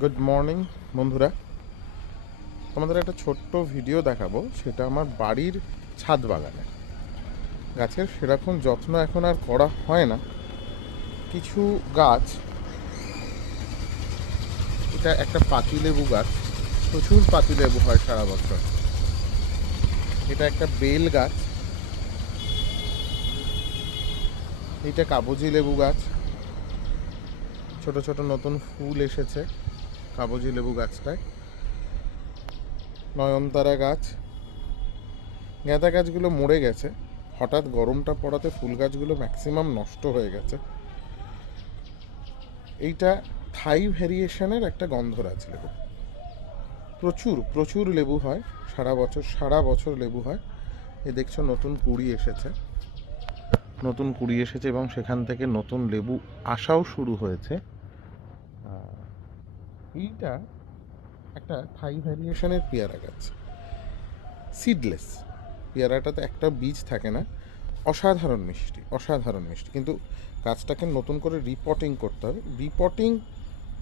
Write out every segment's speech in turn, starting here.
Good morning বন্ধুরা, তোমাদের একটা ছোট্ট ভিডিও দেখাবো। সেটা আমার বাড়ির ছাদ বাগানে গাছের সেরকম যত্ন এখন আর করা হয় না। কিছু গাছ, এটা একটা পাতিলেবু গাছ, প্রচুর পাতিলেবু হয় সারা বছর। এটা একটা বেল গাছ, এটা কাগজি লেবু গাছ, ছোট ছোট নতুন ফুল এসেছে কাগজি লেবু গাছটায়। নয়নতারা গাছ, গাঁদা গাছগুলো মরে গেছে, হঠাৎ গরমটা পড়াতে ফুল গাছগুলো ম্যাক্সিমাম নষ্ট হয়ে গেছে। এইটা থাই ভ্যারিয়েশনের একটা গন্ধরাজ লেবু, প্রচুর প্রচুর লেবু হয় সারা বছর লেবু হয়। এ দেখছো নতুন কুড়ি এসেছে এবং সেখান থেকে নতুন লেবু আসাও শুরু হয়েছে। এইটা একটা থাই ভ্যারিয়েশনের পেয়ারা গাছ, সিডলেস। পেয়ারাটাতে একটা বীজ থাকে না। অসাধারণ মিষ্টি, কিন্তু গাছটাকে নতুন করে রিপটিং করতে হবে। রিপটিং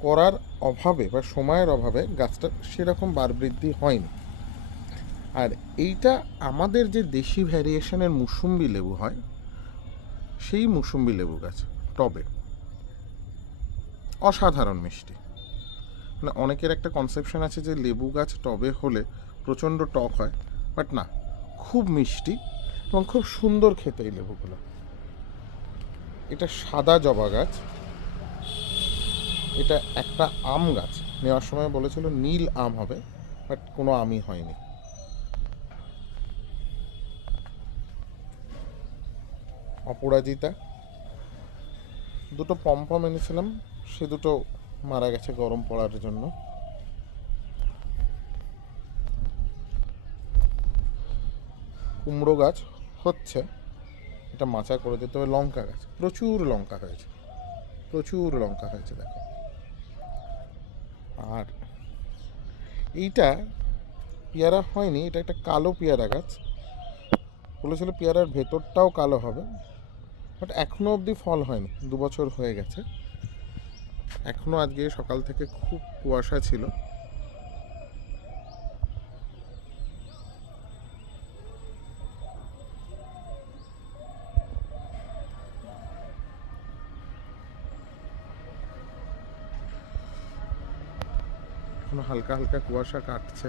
করার অভাবে বা সময়ের অভাবে গাছটা সেরকম বার বৃদ্ধি হয়নি। আর এইটা আমাদের যে দেশি ভ্যারিয়েশনের মুসুম্বি লেবু হয়, সেই মুসুম্বি লেবু গাছ টবে অসাধারণ মিষ্টি। মানে অনেকের একটা কনসেপশন আছে যে লেবু গাছ টবে হলে প্রচণ্ড টক হয়, বাট না, খুব মিষ্টি এবং খুব সুন্দর খেতে এই লেবুগুলো। এটা সাদা জবা গাছ, এটা একটা আম গাছ। নেওয়ার সময় বলেছিল নীল আম হবে, বাট কোনো আমই হয়নি। অপরাজিতা, দুটো পমপম এনেছিলাম, সে দুটো মারা গেছে গরম পড়ার জন্য। কুমড়ো গাছ হচ্ছে, এটা মাচা করে দিতে হবে। লঙ্কা গাছ, প্রচুর লঙ্কা হয়েছে দেখো। আর এইটা পেয়ারা হয়নি, এটা একটা কালো পেয়ারা গাছ। বলেছিল পেয়ারার ভেতরটাও কালো হবে, বাট এখনও অবধি ফল হয়নি। 2 বছর হয়ে গেছে, এখনও আজকে সকাল থেকে খুব কুয়াশা ছিল। এখনো হালকা হালকা কুয়াশা কাটছে।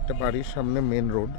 এটা বাড়ির সামনে মেন রোড।